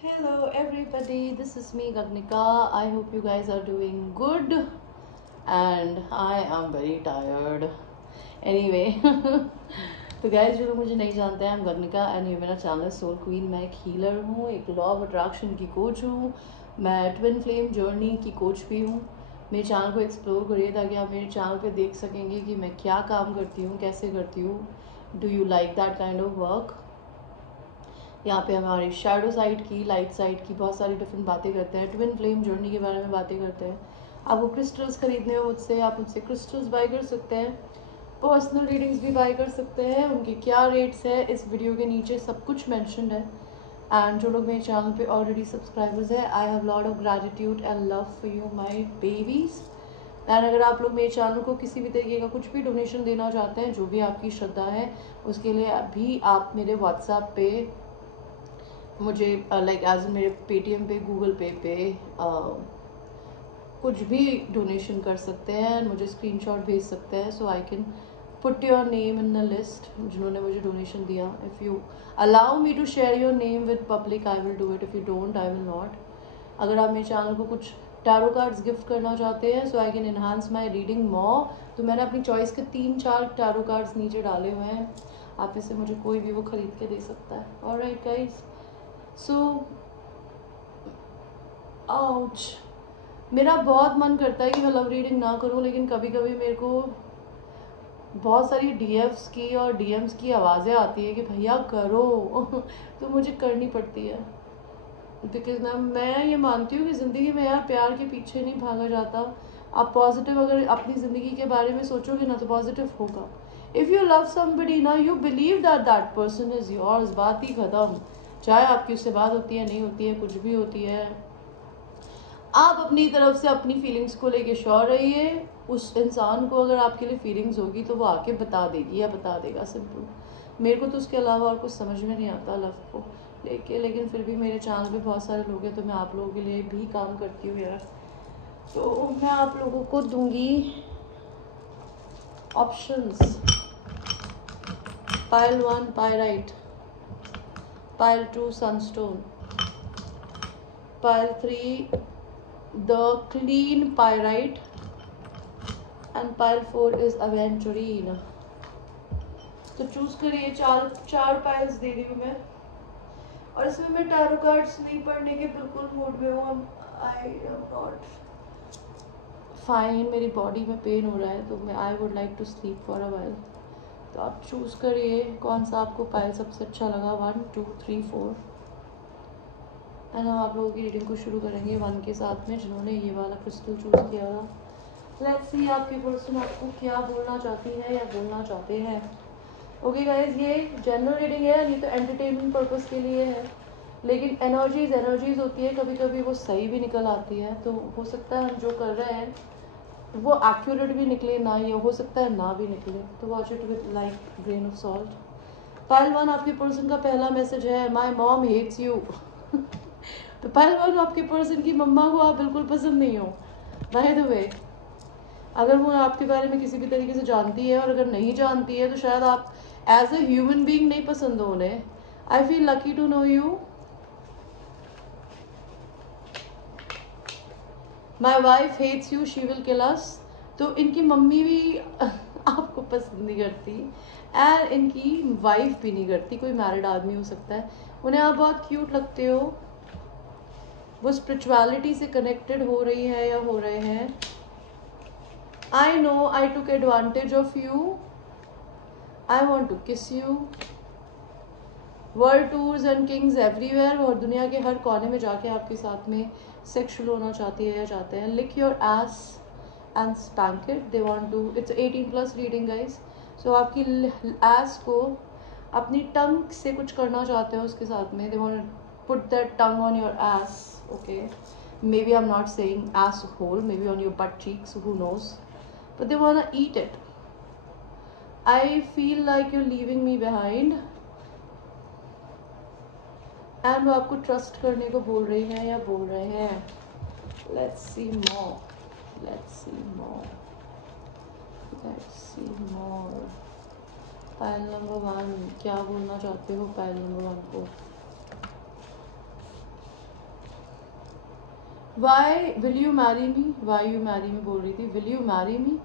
Hello everybody, this is me Gagnika. I hope you guys are doing good and I am very tired. Anyway, तो guys जो लोग मुझे नहीं जानते हैं, I'm गगनिका एंड ये मेरा चैनल सोल क्वीन। मैं एक हीलर हूँ, एक लॉ ऑफ अट्रैक्शन की कोच हूँ, मैं ट्विन फ्लेम जर्नी की कोच भी हूँ। मेरे चैनल को एक्सप्लोर करिए ताकि आप मेरे चैनल पे देख सकेंगे कि मैं क्या काम करती हूँ, कैसे करती हूँ। Do you like that kind of work? यहाँ पे हमारी शैडो साइड की, लाइट साइड की बहुत सारी डिफरेंट बातें करते हैं, ट्विन फ्लेम जर्नी के बारे में बातें करते हैं। आपको क्रिस्टल्स खरीदने हो मुझसे, आप मुझसे क्रिस्टल्स बाय कर सकते हैं, पर्सनल रीडिंग्स भी बाय कर सकते हैं। उनके क्या रेट्स है इस वीडियो के नीचे सब कुछ मैंशनड है। एंड जो लोग मेरे चैनल पे ऑलरेडी सब्सक्राइबर्स है, I have lot of gratitude and love for you my babies. And अगर आप लोग मेरे चैनल को किसी भी तरीके का कुछ भी डोनेशन देना चाहते हैं, जो भी आपकी श्रद्धा है, उसके लिए भी आप मेरे व्हाट्सएप पे मुझे लाइक एज मेरे पेटीएम पे, गूगल पे कुछ भी डोनेशन कर सकते हैं, मुझे स्क्रीनशॉट भेज सकते हैं so I can put your name in the list जिन्होंने मुझे डोनेशन दिया। If you allow me to share your name with public I will do it, if you don't I will not. अगर आप मेरे channel को कुछ tarot cards gift करना चाहते हैं so I can enhance my reading more, तो मैंने अपनी चॉइस के 3-4 टैरो कार्ड्स नीचे डाले हुए हैं, आप इससे मुझे कोई भी वो खरीद के दे सकता है। ऑलराइट गाइस, सो आउच, मेरा बहुत मन करता है कि मैं लव रीडिंग ना करूं, लेकिन कभी कभी मेरे को बहुत सारी डीएफ्स की और डीएम्स की आवाज़ें आती है कि भैया करो तो मुझे करनी पड़ती है। बिकॉज ना मैं ये मानती हूँ कि ज़िंदगी में यार प्यार के पीछे नहीं भागा जाता। आप पॉजिटिव अगर अपनी ज़िंदगी के बारे में सोचोगे ना तो पॉजिटिव होगा। इफ़ यू लव समबडी ना, you believe that that person is yours, बात ही ख़त्म। चाहे आपकी उससे बात होती है, नहीं होती है, कुछ भी होती है, आप अपनी तरफ से अपनी फीलिंग्स को लेके श्योर रहिए। उस इंसान को अगर आपके लिए फीलिंग्स होगी तो वो आके बता देगी या बता देगा, सिंपल। मेरे को तो उसके अलावा और कुछ समझ में नहीं आता लव को लेके, लेकिन फिर भी मेरे चैनल पे बहुत सारे लोग हैं तो मैं आप लोगों के लिए भी काम करती हूँ यार। तो मैं आप लोगों को दूंगी options. Pile 1 pyrite, pile 2 sunstone, pile 3 the clean pyrite and pile 4 is aventurine. तो चूज करिए। चार पाइल्स दे रही हूँ मैं, और इसमें मैं टैरो कार्ड्स नहीं पढ़ने के बिल्कुल मूड में हूँ। आई एम नॉट फाइन, मेरी बॉडी में पेन हो रहा है तो मैं I would like to sleep for a while. तो आप चूज करिए कौन सा आपको पाइल सबसे अच्छा लगा, 1 2 3 4। एंड हम आप लोगों की रीडिंग को शुरू करेंगे 1 के साथ में, जिन्होंने ये वाला क्रिस्टल चूज किया था। लेट्स सी आपकी पर्सन आपको क्या बोलना चाहती है या बोलना चाहते हैं। ओके गाइज, ये जनरल रीडिंग है, ये तो एंटरटेनमेंट पर्पस के लिए है, लेकिन एनर्जीज होती है, कभी कभी वो सही भी निकल आती है। तो हो सकता है हम जो कर रहे हैं वो एक्यूरेट भी निकले ना, ये हो सकता है ना भी निकले, तो watch it with like grain of salt. Pile 1 आपके पर्सन का पहला मैसेज है, माई मॉम हेट्स यू। तो पाइल 1 आपके पर्सन की मम्मा को आप बिल्कुल पसंद नहीं हो। बाय द वे, अगर वो आपके बारे में किसी भी तरीके से जानती है, और अगर नहीं जानती है तो शायद आप एज ए ह्यूमन बीइंग नहीं पसंद हो उन्हें। I feel lucky to know you. My wife hates you, she will kill us. तो इनकी मम्मी भी आपको पसंद नहीं करती एंड इनकी वाइफ भी नहीं करती, कोई मैरिड आदमी हो सकता है। उन्हें आप बहुत क्यूट लगते हो, वो स्पिरिचुअलिटी से कनेक्टेड हो रही है या हो रहे हैं। I know I took advantage of you, I want to kiss you. World tours and kings everywhere, और दुनिया के हर कोने में जाके आपके साथ में सेक्सुअल होना चाहती है या चाहते हैं। Lick your ass and spank it, they want to. It's 18+ reading guys. So आपकी एस को अपनी टंग से कुछ करना चाहते हो उसके साथ में, they want put that tongue on your ass. Okay, maybe I am not saying asshole, maybe on your butt cheeks, who knows, but they want eat it. I feel like you leaving me behind, and वो आपको trust करने को बोल रही है या बोल रहे हैं। Let's see more, let's see more, let's see more. Pile number 1, क्या बोलना चाहते हो पाइल नंबर 1 को? Why will you marry me, why you marry me बोल रही थी, विल यू मैरी मी,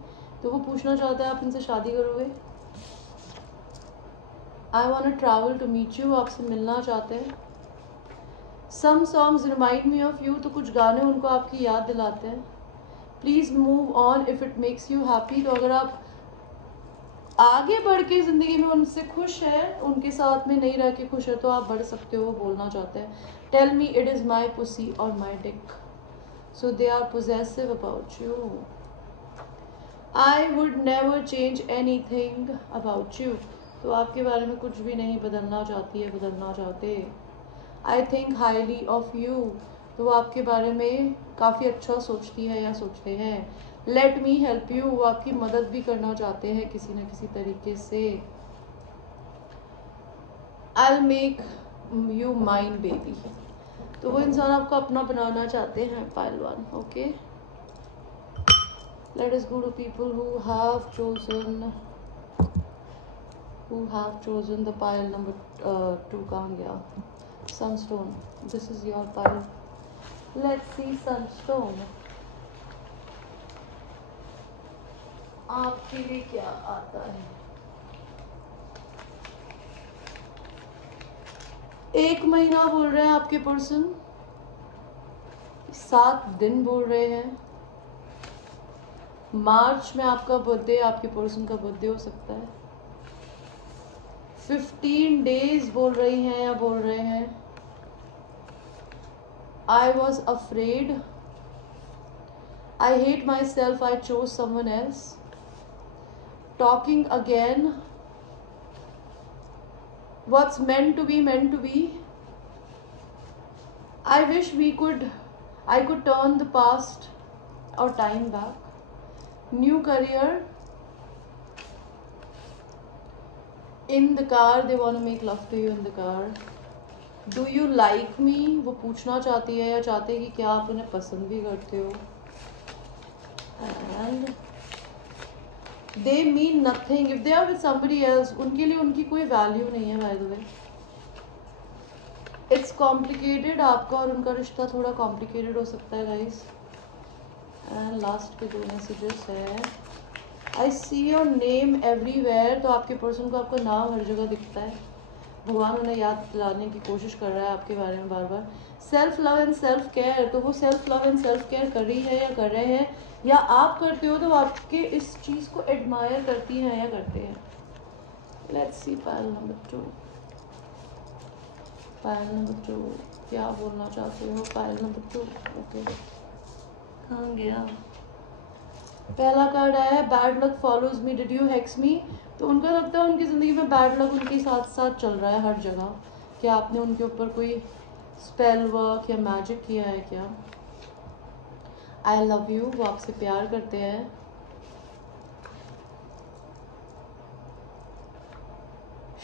तो वो पूछना चाहता है आप इनसे शादी करोगे। I want travel to meet you, आपसे मिलना चाहते हैं। Some songs remind me of you, तो कुछ गाने उनको आपकी याद दिलाते हैं। Please move on if it makes you happy, तो अगर आप आगे बढ़ के ज़िंदगी में उनसे खुश है, उनके साथ में नहीं रह के खुश है, तो आप बढ़ सकते हो, बोलना चाहते हैं। Tell me it is my pussy और my dick, so they are possessive about you. I would never change anything about you, तो आपके बारे में कुछ भी नहीं बदलना चाहती है, बदलना चाहते। I think highly of you, तो वो आपके बारे में काफ़ी अच्छा सोचती है या सोचते हैं। लेट मी हेल्प यू, वो आपकी मदद भी करना चाहते हैं किसी न किसी तरीके से। I make you mine baby, तो वो इंसान आपको अपना बनाना चाहते हैं। Pile 1, okay. Let us go to people who have chosen the pile number 2। कहाँ गया? Sunstone, this is your pile. Let's see sunstone आपके लिए क्या आता है। 1 महीना बोल रहे हैं आपके पर्सन, 7 दिन बोल रहे हैं। मार्च में आपका बर्थडे, आपके पर्सन का बर्थडे हो सकता है। 15 डेज बोल रही हैं या बोल रहे हैं। I was afraid, I hate my self, I chose someone else. Talking again, what's meant to be. I wish I could turn the past or time back. New career, in the car, they want to make love to you in the car. Do you like me, वो पूछना चाहती है या चाहते हैं कि क्या आप उन्हें पसंद भी करते हो। And they mean nothing if they are with somebody else, उनके लिए उनकी कोई वैल्यू नहीं है। by the way, it's complicated, आपका और उनका रिश्ता थोड़ा कॉम्प्लिकेटेड हो सकता है गाइस। एंड लास्ट के 2 मैसेजेस है। आई सी योर नेम एवरीवेयर, तो आपके पर्सन को आपका नाम हर जगह दिखता है। भगवान उन्हें याद दिलाने की कोशिश कर रहा है आपके बारे में बार बार। Self love and self care, तो वो self love and self care कर रही है या कर रहे हैं, या आप करते हो तो आपके इस चीज़ को एडमायर करती हैं या करते हैं। Let's see pile number 2। Pile number 2 क्या बोलना चाहते हो? Pile number 2, okay. कहाँ गया? पहला कार्ड आया है bad luck follows me, did you hex me, तो उनको लगता है उनकी ज़िंदगी में बैड लक उनके साथ साथ चल रहा है हर जगह। क्या आपने उनके ऊपर कोई स्पेल वर्क या मैजिक किया है क्या? आई लव यू, वो आपसे प्यार करते हैं।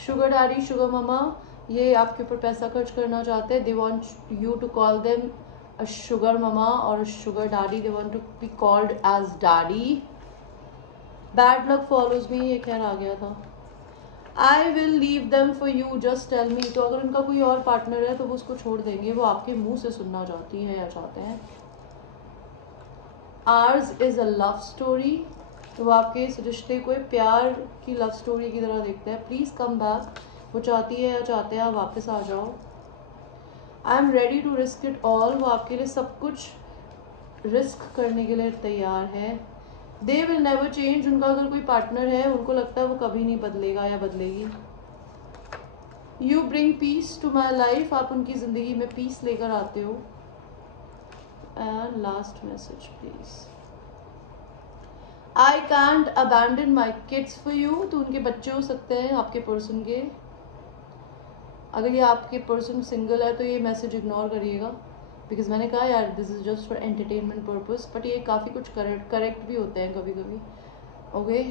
शुगर डैडी, शुगर मामा, ये आपके ऊपर पैसा खर्च करना चाहते हैं। They want you to call them a sugar mama और sugar daddy, they want to be called as daddy. Bad luck follows me, ये खैर आ गया था। I will leave them for you, just tell me, तो अगर उनका कोई और पार्टनर है तो वो उसको छोड़ देंगे, वो आपके मुंह से सुनना चाहती है या चाहते हैं। Ours is a love story, तो वो आपके इस रिश्ते को प्यार की लव स्टोरी की तरह देखते हैं। प्लीज़ कम बैक, वो चाहती है या चाहते हैं आप वापस आ जाओ। I am ready to risk it all, वो आपके लिए सब कुछ रिस्क करने के लिए तैयार है। दे विल नेवर चेंज, उनका अगर कोई पार्टनर है उनको लगता है वो कभी नहीं बदलेगा या बदलेगी। You bring peace to my life, आप उनकी ज़िंदगी में पीस लेकर आते हो। And last message please. I can't abandon my kids for you, तो उनके बच्चे हो सकते हैं आपके पर्सन के। अगर ये आपके पर्सन सिंगल है तो ये मैसेज इग्नोर करिएगा, बिकॉज मैंने कहा यार this is just for entertainment purpose, but ये काफ़ी कुछ करेक्ट भी होते हैं कभी कभी। ओके,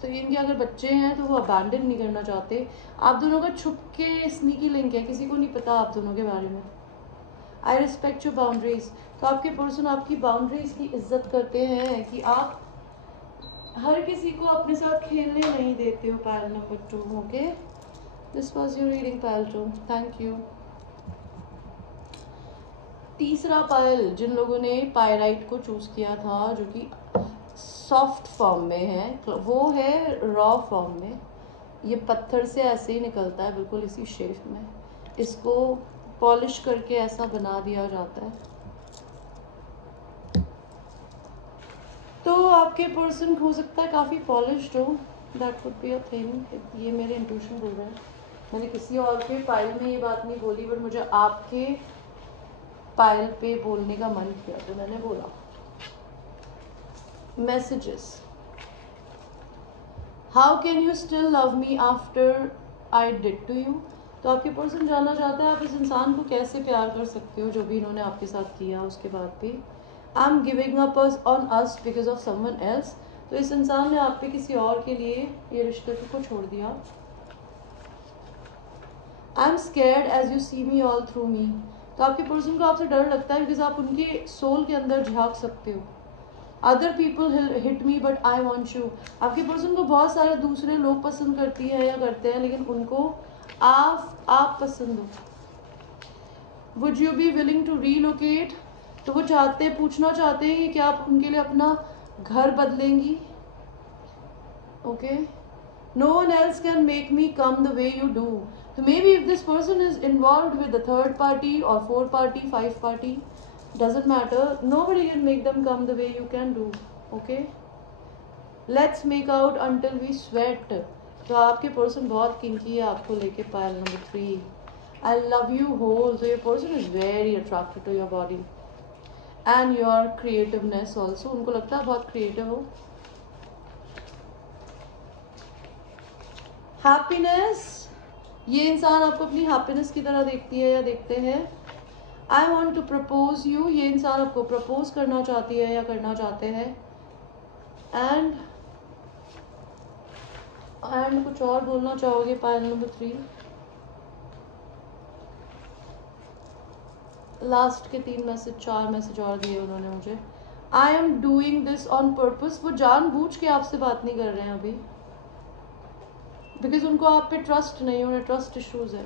तो इनके अगर बच्चे हैं तो वो अबैंडन नहीं करना चाहते। आप दोनों का छुप के स्नीकी लिंक है, किसी को नहीं पता आप दोनों के बारे में। आई रिस्पेक्ट योर बाउंड्रीज, तो आपके पर्सन आपकी बाउंड्रीज की इज्जत करते हैं कि आप हर किसी को अपने साथ खेलने नहीं देते हो। Pile number 2, okay. This was your reading Payal 2, thank you. तीसरा पायल, जिन लोगों ने पायराइट को चूज़ किया था जो कि सॉफ्ट फॉर्म में है, वो है रॉ फॉर्म में। ये पत्थर से ऐसे ही निकलता है, बिल्कुल इसी शेप में। इसको पॉलिश करके ऐसा बना दिया जाता है। तो आपके पर्सन हो सकता है काफ़ी पॉलिश्ड हो, that would be a thing. ये मेरे इंट्यूशन बोल रहा है, मैंने किसी और के पायल में ये बात नहीं बोली, बट मुझे आपके पायल पे बोलने का मन किया तो मैंने बोला। Messages, how can you still love me after I did to you. तो आपके पर्सन जानना चाहता है आप इस इंसान को कैसे प्यार कर सकते हो जो भी इन्होंने आपके साथ किया उसके बाद भी। I am giving up on us because of someone else. तो इस इंसान ने आप पे किसी और के लिए ये रिश्ते को छोड़ दिया। I am scared as you see me all through me. तो आपके पर्सन को आपसे डर लगता है बिकॉज आप उनके सोल के अंदर झांक सकते हो। Other people hit me but I want you. आपके पर्सन को बहुत सारे दूसरे लोग पसंद करती है या करते हैं, लेकिन उनको आप पसंद हो। Would you be willing to relocate. तो वो पूछना चाहते हैं कि क्या आप उनके लिए अपना घर बदलेंगी। Okay, no one else can make me come the way you do. तो maybe if this person is involve with the third party और 4 party 5 party, doesn't matter, nobody can make them come the way you can do. Okay, let's make out until we sweat. तो आपके person बहुत kinky है आपको लेके। पायल number 3, I love you whole. So your person is very attracted to your body and your creativeness also. उनको लगता है बहुत creative हो। Happiness, ये इंसान आपको अपनी happiness की तरह देखती है या देखते हैं। I want to propose you, ये इंसान आपको प्रपोज करना चाहती है या करना चाहते हैं। एंड कुछ और बोलना चाहोगे पायल नंबर 3। लास्ट के 4 मैसेज और दिए उन्होंने मुझे। I am doing this on purpose. वो जानबूझ के आपसे बात नहीं कर रहे हैं अभी, बिकॉज उनको आप पे ट्रस्ट नहीं, उन्हें ट्रस्ट इश्यूज है।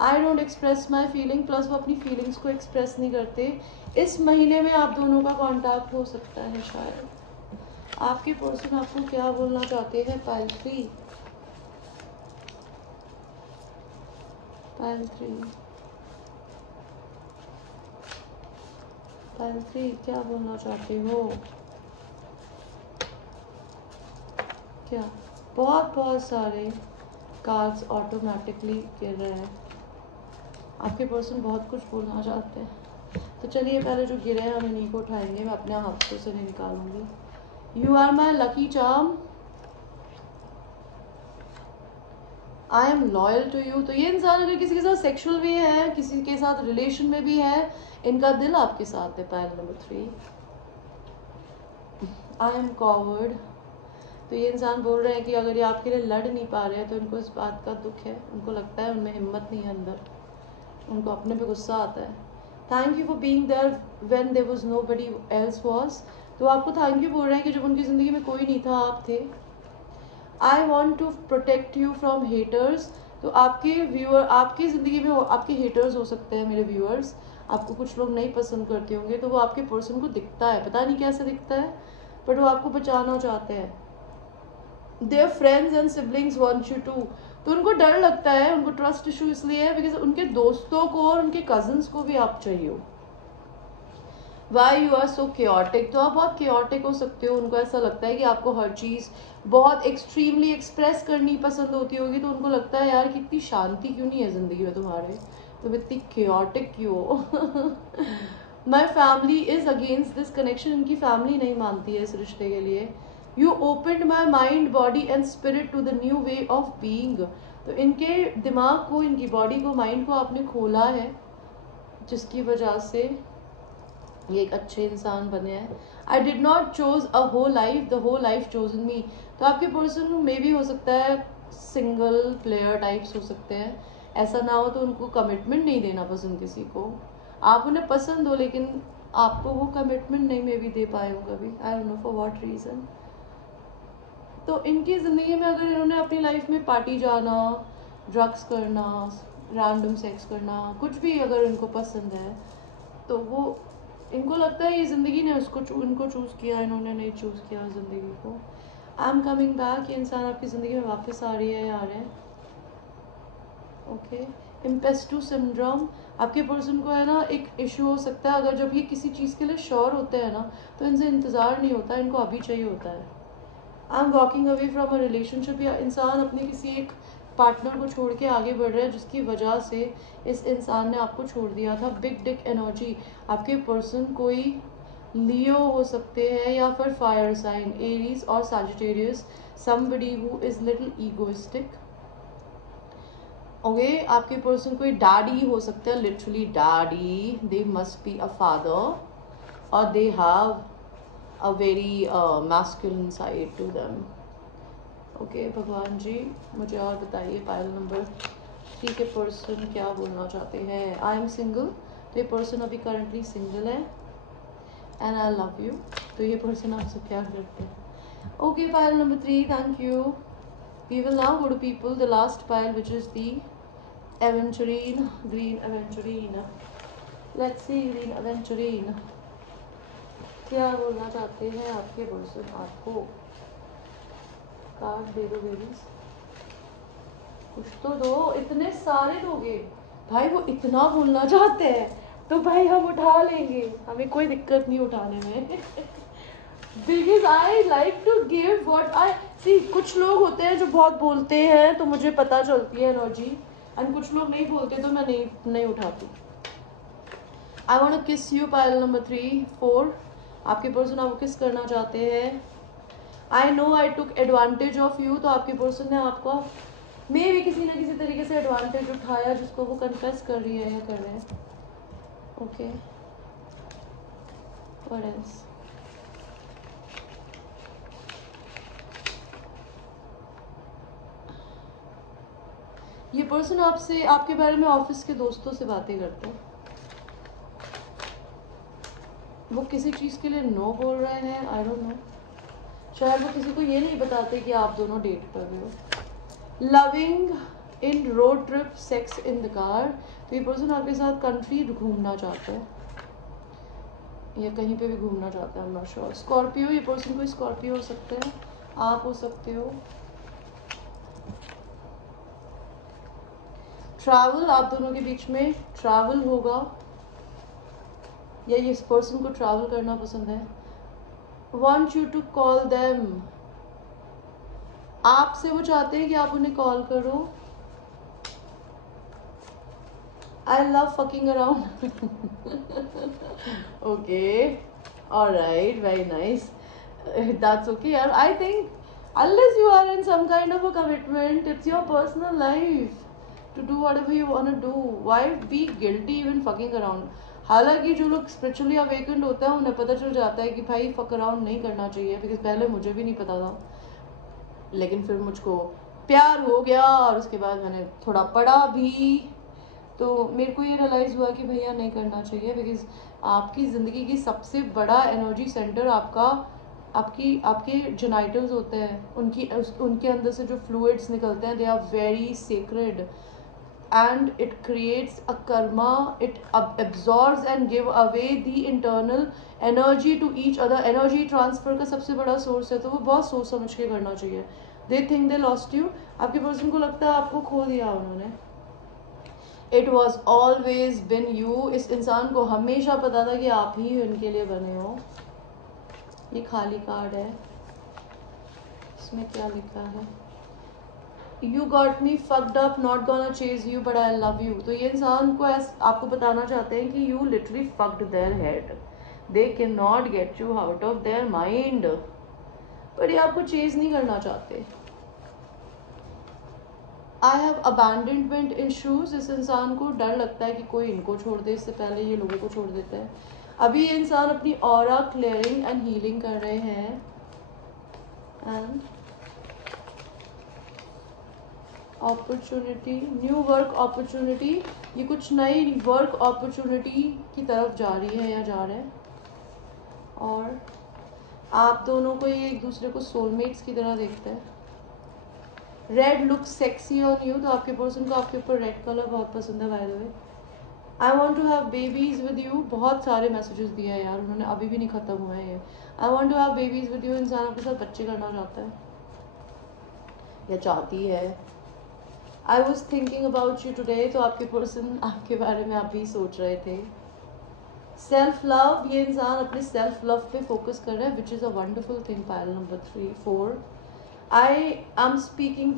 I don't express my feeling, plus वो अपनी फीलिंग्स को एक्सप्रेस नहीं करते। इस महीने में आप दोनों का कॉन्टैक्ट हो सकता है शायद। आपके पर्सन आपको क्या बोलना चाहते हैं पायल 3। पायल 3 क्या बोलना चाहते हो। क्या बहुत सारे कार्ड्स ऑटोमेटिकली गिर रहे हैं। आपके पर्सन बहुत कुछ बोलना चाहते हैं। तो चलिए पहले जो गिरे हैं हम इन्हीं को उठाएंगे, मैं अपने हाथों से नहीं निकालूंगी। You are my lucky charm, I am loyal to you. तो ये इंसान अगर किसी के साथ सेक्सुअल भी है, किसी के साथ रिलेशन में भी है, इनका दिल आपके साथ है। पायल नंबर 3, आई एम कॉवर्ड। तो ये इंसान बोल रहे हैं कि अगर ये आपके लिए लड़ नहीं पा रहे हैं तो इनको इस बात का दुख है। उनको लगता है उनमें हिम्मत नहीं है अंदर, उनको अपने पे गुस्सा आता है। Thank you for being there when there was nobody else was. तो आपको थैंक यू बोल रहे हैं कि जब उनकी ज़िंदगी में कोई नहीं था आप थे। I want to protect you from haters. तो आपकी ज़िंदगी में आपके हेटर्स हो सकते हैं मेरे व्यूअर्स। आपको कुछ लोग नहीं पसंद करते होंगे, तो वो आपके पर्सन को दिखता है, पता नहीं कैसे दिखता है, बट वो आपको बचाना चाहते हैं। Their friends and siblings want you too. तो उनको डर लगता है, उनको ट्रस्ट इशू इसलिए है बिकॉज उनके दोस्तों को और उनके कजन्स को भी आप चाहिए हो। Why you are so chaotic. तो आप बहुत केओटिक हो सकते हो। उनको ऐसा लगता है कि आपको हर चीज़ बहुत एक्सट्रीमली एक्सप्रेस करनी पसंद होती होगी, तो उनको लगता है यार कितनी शांति क्यों नहीं है ज़िंदगी में तुम्हारे, तुम इतनी केओटिक क्यों हो। My family is against this connection. इनकी फैमिली नहीं मानती है इस रिश्ते के लिए। You opened my mind body and spirit to the new way of being. तो इनके दिमाग को, इनकी बॉडी को, माइंड को आपने खोला है, जिसकी वजह से ये एक अच्छे इंसान बने हैं। I did not chose a whole life, the whole life chosen me. तो आपके पर्सन में भी हो सकता है सिंगल प्लेयर टाइप्स हो सकते हैं। ऐसा ना हो तो उनको कमिटमेंट नहीं देना पसंद किसी को। आप उन्हें पसंद हो लेकिन आपको वो कमिटमेंट नहीं मे भी दे पाए हो कभी, I don't know for what reason. तो इनकी ज़िंदगी में अगर इन्होंने अपनी लाइफ में पार्टी जाना, ड्रग्स करना, रैंडम सेक्स करना, कुछ भी अगर इनको पसंद है तो वो, इनको लगता है ये ज़िंदगी ने इनको चूज़ किया, इन्होंने नहीं चूज़ किया ज़िंदगी को। आई एम कमिंग बैक, ये इंसान आपकी ज़िंदगी में वापस आ रही है या आ रहे हैं। ओके, इम्पेस्टू सिंड्रोम, आपके पर्सन को है ना एक इशू हो सकता है, अगर जब ये किसी चीज़ के लिए श्योर होते हैं ना तो इनसे इंतज़ार नहीं होता, इनको अभी चाहिए होता है। I am walking away from a relationship, या इंसान अपने किसी एक पार्टनर को छोड़ के आगे बढ़ रहा है जिसकी वजह से इस इंसान ने आपको छोड़ दिया था। बिग डिक एनर्जी, आपके पर्सन कोई लियो हो सकते हैं या फिर फायर साइन, एरीज और Sagittarius, somebody who is little egoistic. Okay, आपके पर्सन कोई डैडी हो सकते हैं, literally daddy, they must be a father और they have a very masculine side to them. Okay भगवान जी, मुझे और बताइए पायल नंबर 3 के पर्सन क्या बोलना चाहते हैं। आई एम सिंगल, तो ये पर्सन अभी करंटली सिंगल है, एंड आई लव यू, तो ये पर्सन आपसे प्यार करते हैं। Okay pile number 3, thank you. We will now go to people, the last pile which is the aventurine, green aventurine. Let's see green aventurine क्या बोलना चाहते हैं आपके पर्सन आपको। कार्ड दे दो बेबीज, कुछ तो दो, इतने सारे दोगे भाई, वो इतना बोलना चाहते हैं तो भाई हम उठा लेंगे, हमें कोई दिक्कत नहीं उठाने में। Because I like to give what I see. कुछ लोग होते हैं जो बहुत बोलते हैं तो मुझे पता चलती है एनर्जी, एंड कुछ लोग नहीं बोलते तो मैं नहीं उठाती। आई want to kiss you, Payal number 3 4, आपके पर्सन आपको किस करना चाहते हैं। I know I took advantage of you, तो आपके पर्सन ने आपको मे भी किसी ना किसी तरीके से एडवांटेज उठाया जिसको वो कन्फेस कर रही है या कर रहे हैं। Okay, what else. ये पर्सन आपसे आपके बारे में ऑफिस के दोस्तों से बातें करते हैं, वो किसी चीज़ के लिए नो बोल रहे हैं, आई डोंट नो, शायद वो किसी को ये नहीं बताते कि आप दोनों डेट कर रहे हो। Loving in road trip, sex in the car, तो ये पर्सन आपके साथ कंट्री घूमना चाहता है या कहीं पे भी घूमना चाहता है, आई एम नॉट श्योर। स्कॉर्पियो, ये पर्सन कोई स्कॉर्पियो हो सकते हैं, आप हो सकते हो। ट्रैवल, आप दोनों के बीच में ट्रैवल होगा या ये इस पर्सन को ट्रैवल करना पसंद है। Want you to call them, आपसे वो चाहते हैं कि आप उन्हें कॉल करो। I love fucking around. Okay, alright, very nice, that's okay यार। I think unless you are in some kind of a commitment, it's your personal life to do whatever you want to do. Why be guilty even fucking around? हालांकि जो लोग spiritually awakened होता है उन्हें पता चल जाता है कि भाई फक अराउंड नहीं करना चाहिए, बिकॉज पहले मुझे भी नहीं पता था, लेकिन फिर मुझको प्यार हो गया और उसके बाद मैंने थोड़ा पढ़ा भी, तो मेरे को ये रियलाइज़ हुआ कि भैया नहीं करना चाहिए, बिकॉज आपकी ज़िंदगी की सबसे बड़ा एनर्जी सेंटर आपके जेनाइटल्स होते हैं, उनके अंदर से जो फ्लूइड्स निकलते हैं, they are very sacred and it creates a karma, it absorbs and give away the internal energy to each other. Energy transfer का सबसे बड़ा सोर्स है, तो वो बहुत सोच समझ के करना चाहिए। They think they lost you, आपके पर्सन को लगता है आपको खो दिया उन्होंने। It was always been you, इस इंसान को हमेशा पता था कि आप ही उनके लिए बने हो। ये खाली कार्ड है, इसमें क्या लिखा है। You got me fucked up, not gonna chase you but I love you, तो ये इंसान को आपको बताना चाहते हैं कि you literally fucked their head, they can not get you out of their mind, but ये आपको चेज नहीं करना चाहते। आई हैव अबैंडनमेंट इश्यूज, इस इंसान को डर लगता है कि कोई इनको छोड़ दे, इससे पहले ये लोगों को छोड़ देता है। अभी ये इंसान अपनी ऑरा क्लियरिंग एंड हीलिंग कर रहे हैं, and opportunity, new work opportunity, ये कुछ नई वर्क अपॉर्चुनिटी की तरफ जा रही है या जा रहे हैं, और आप दोनों को ये एक दूसरे को सोलमेट्स की तरह देखते हैं। Red look sexy on you, तो आपके पर्सन को आपके ऊपर रेड कलर बहुत पसंद है by the way. I want to have babies with you, बहुत सारे मैसेजेस दिए हैं यार उन्होंने, अभी भी नहीं खत्म हुआ है ये। I want to have babies with you, इंसान आपके साथ बच्चे करना चाहता है या चाहती है। I was thinking about you today, तो आपके पर्सन आपके बारे में आप भी सोच रहे थे। सेल्फ लव, ये इंसान अपने सेल्फ लव पे फोकस कर रहा है, which is a wonderful thing. Pile number 4, I am speaking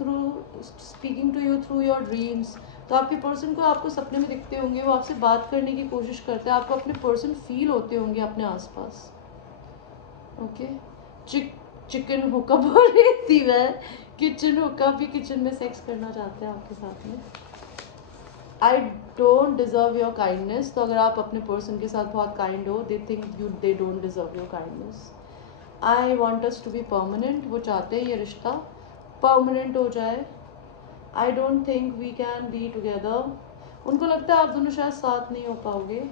to you through your dreams, तो आपके पर्सन को आपको सपने में दिखते होंगे, वो आपसे बात करने की कोशिश करते हैं, आपको अपने पर्सन फील होते होंगे अपने आसपास। ओके, चिकन हुक्का बोल रही थी मैं, किचन हुक्का भी, किचन में सेक्स करना चाहते हैं आपके साथ में। I don't deserve your kindness, तो अगर आप अपने पर्सन के साथ बहुत काइंड हो, they think you they don't deserve your kindness. I want us to be permanent, वो चाहते हैं ये रिश्ता परमानेंट हो जाए। I don't think we can be together, उनको लगता है आप दोनों शायद साथ नहीं हो पाओगे।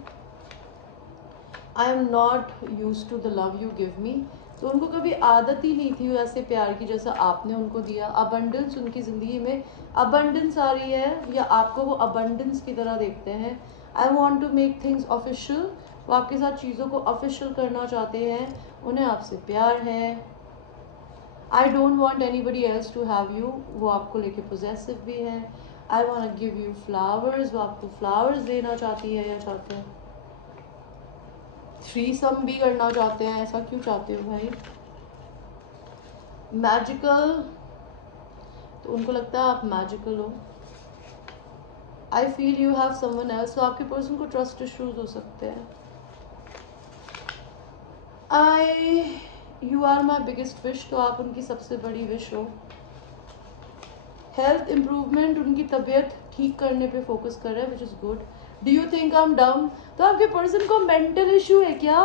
I am not used to the love you give me, तो उनको कभी आदत ही नहीं थी ऐसे प्यार की जैसा आपने उनको दिया। अबंडेंस उनकी ज़िंदगी में अबंडेंस आ रही है, या आपको वो अबंडेंस की तरह देखते हैं। I want to make things official, वो आपके साथ चीज़ों को ऑफिशियल करना चाहते हैं, उन्हें आपसे प्यार है। I don't want anybody else to have you, वो आपको लेके पोजेसिव भी है। I want give you flowers, वो आपको फ्लावर्स देना चाहती है या चाहते हैं। थ्रीसम भी करना चाहते हैं, ऐसा क्यों चाहते हो भाई। मैजिकल, तो उनको लगता है आप मैजिकल हो। I feel you have someone else, तो आपके पर्सन को ट्रस्ट इश्यूज हो सकते हैं। You are my biggest wish, तो आप उनकी सबसे बड़ी विश हो। हेल्थ इम्प्रूवमेंट, उनकी तबीयत ठीक करने पे फोकस कर रहे हैं, which is good. Do you think I am dumb, तो आपके पर्सन को मेंटल इशू है क्या।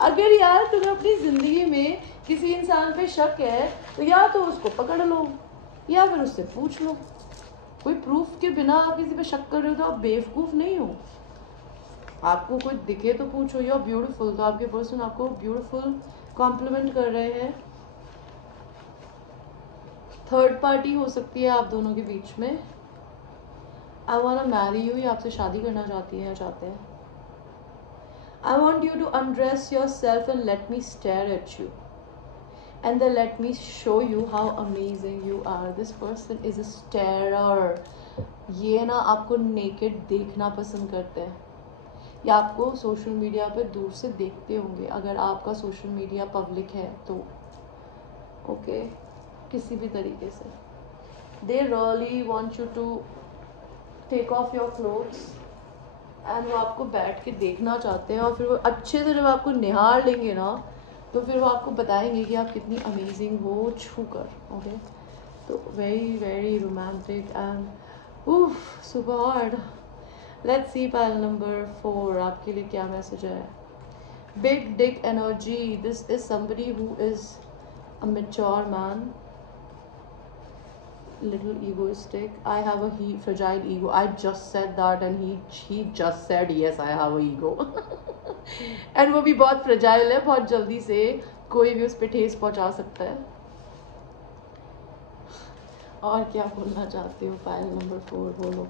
अगर यार तुम्हें अपनी ज़िंदगी में किसी इंसान पे शक है, तो या तो उसको पकड़ लो या फिर उससे पूछ लो। कोई प्रूफ के बिना आप किसी पे शक कर रहे हो तो आप बेवकूफ़ नहीं हो। आपको कोई दिखे तो पूछो, यू आर ब्यूटीफुल, तो आपके पर्सन आपको ब्यूटीफुल कॉम्प्लीमेंट कर रहे हैं। थर्ड पार्टी हो सकती है आप दोनों के बीच में। I want to marry you, ये आपसे शादी करना चाहती है या चाहते हैं। I want you to undress yourself and let me stare at you and then let me show you how amazing you are. This person is a starer, ये ना आपको नेकेड देखना पसंद करते हैं, या आपको सोशल मीडिया पे दूर से देखते होंगे अगर आपका सोशल मीडिया पब्लिक है तो। ओके, किसी भी तरीके से they really want you to take off your clothes and वो आपको बैठ के देखना चाहते हैं, और फिर वो अच्छे से जब आपको निहार लेंगे ना, तो फिर वो आपको बताएंगे कि आप कितनी अमेजिंग हो छू कर। ओके, तो वेरी वेरी रोमांटिक एंड उफ super hard. Let's see pile number 4 आपके लिए क्या मैसेज है। Big dick energy, this is somebody who is a mature man, little egoistic. I have a fragile ego. I just said that and he just said yes I have a ego. and वो भी बहुत fragile है, बहुत जल्दी से कोई भी उस पर ठेस पहुंचा सकता है। और क्या बोलना चाहते हो फाइल नंबर 4 बोलो।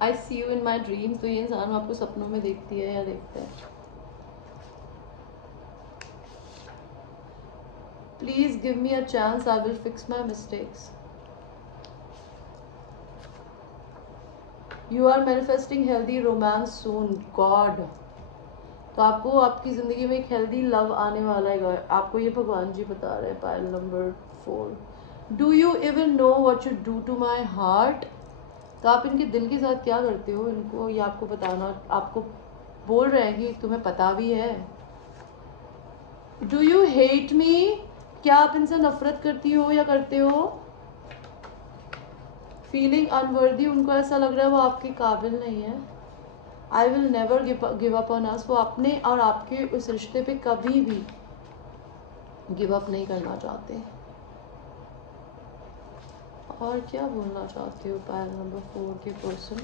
I see you in my dreams, तो ये इंसान आपको सपनों में देखती है या देखता है। Please give me a chance, I will fix my mistakes. You are manifesting healthy romance soon. God, तो आपको आपकी ज़िंदगी में एक हेल्दी लव आने वाला है, आपको ये भगवान जी बता रहे हैं। Pile number 4, do you even know what you do to my heart, तो आप इनके दिल के साथ क्या करते हो, इनको ये आपको बताना, आपको बोल रहे हैं कि तुम्हें पता भी है। डू यू हेट मी, क्या आप इनसे नफरत करती हो या करते हो। फीलिंग अनवर्दी, उनको ऐसा लग रहा है वो आपके काबिल नहीं है। I will never give up on us, वो अपने और आपके उस रिश्ते पे कभी भी गिव अप नहीं करना चाहते। और क्या बोलना चाहते हो पाइल नंबर 4 के person.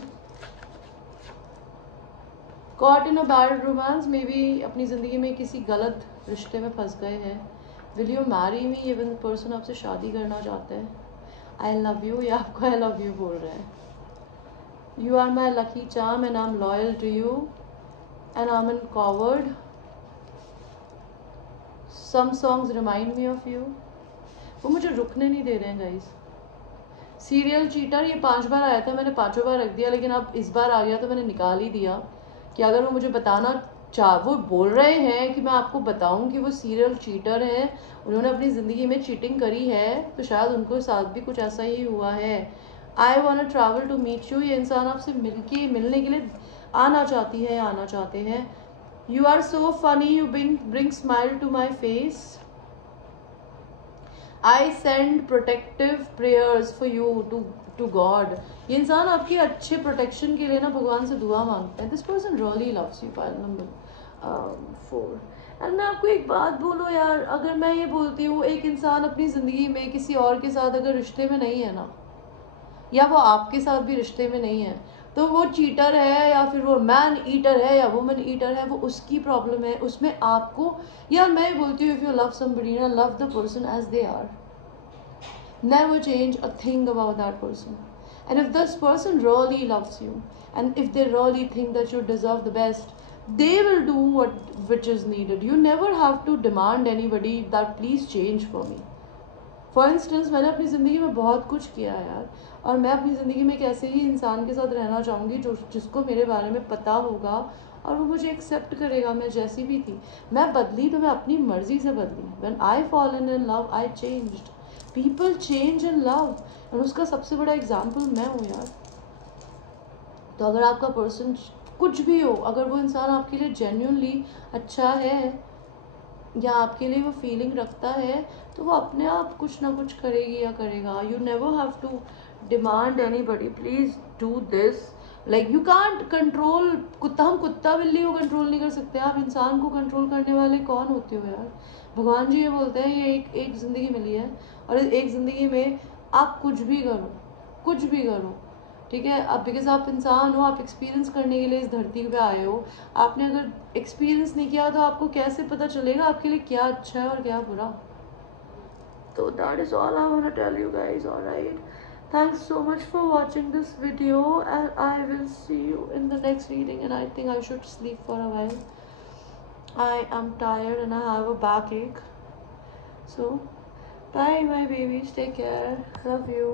Caught in a bad romance, may be अपनी ज़िंदगी में किसी गलत रिश्ते में फंस गए हैं, will you marry me, even person आपसे शादी करना चाहता है. आई लव यू, या आपको आई लव यू बोल रहे हैं. You are my lucky charm and I am loyal to you and I am in coward. Some songs remind me of you. वो मुझे रुकने नहीं दे रहे हैं गाइस. सीरियल चीटर ये 5 बार आया था, मैंने 5 बार रख दिया, लेकिन अब इस बार आ गया तो मैंने निकाल ही दिया कि अगर वो मुझे बताना वो बोल रहे हैं कि मैं आपको बताऊं कि वो सीरियल चीटर है, उन्होंने अपनी ज़िंदगी में चीटिंग करी है, तो शायद उनको साथ भी कुछ ऐसा ही हुआ है. I want travel to meet you. ये इंसान आपसे मिलने के लिए आना चाहती है, आना चाहते हैं. You are so funny, you bring smile to my face. I send protective prayers for you to God. ये इंसान आपकी अच्छे प्रोटेक्शन के लिए ना भगवान से दुआ मांगता है. This person really loves you. File number 4. And मैं आपको एक बात बोलूँ यार, अगर मैं ये बोलती हूँ एक इंसान अपनी ज़िंदगी में किसी और के साथ अगर रिश्ते में नहीं है ना, या वो आपके साथ भी रिश्ते में नहीं है, तो वो चीटर है या फिर वो मैन ईटर है या वुमन ईटर है, वो उसकी प्रॉब्लम है. उसमें आपको, यार मैं बोलती हूँ, इफ़ यू लव समबडी ना, love the person as they are. Never change a thing about that person. And if this person really loves you, and if they really think that you deserve the best, they will do which is needed. You never have to demand anybody that please change for me. For instance, मैंने अपनी ज़िंदगी में बहुत कुछ किया है यार, और मैं अपनी ज़िंदगी में एक ऐसे ही इंसान के साथ रहना चाहूँगी जिसको मेरे बारे में पता होगा और वो मुझे एक्सेप्ट करेगा मैं जैसी भी थी. मैं बदली तो मैं अपनी मर्जी से बदली. When I fallen in love, I changed. People change in love. और उसका सबसे बड़ा एग्जाम्पल मैं हूँ यार. तो अगर आपका पर्सन कुछ भी हो, अगर वो इंसान आपके लिए जेन्युइनली अच्छा है या आपके लिए वो फीलिंग रखता है, तो वो अपने आप कुछ ना कुछ करेगी या करेगा. You never have to demand anybody please do this. Like you can't control. हम कुत्ता बिल्ली को कंट्रोल नहीं कर सकते. आप इंसान को कंट्रोल करने वाले कौन होते हो यार. भगवान जी ये बोलते हैं ये एक ज़िंदगी मिली है, और एक ज़िंदगी में आप कुछ भी करो, कुछ भी करो, ठीक है. अब बिकॉज आप इंसान हो, आप एक्सपीरियंस करने के लिए इस धरती पे आए हो. आपने अगर एक्सपीरियंस नहीं किया तो आपको कैसे पता चलेगा आपके लिए क्या अच्छा है और क्या बुरा. तो that is all I want to tell you guys. Alright, thanks so much for watching this video, and I will see you in the next reading. And I think I should sleep for a while. I am tired and I have a backache. So bye my babies, take care, love you.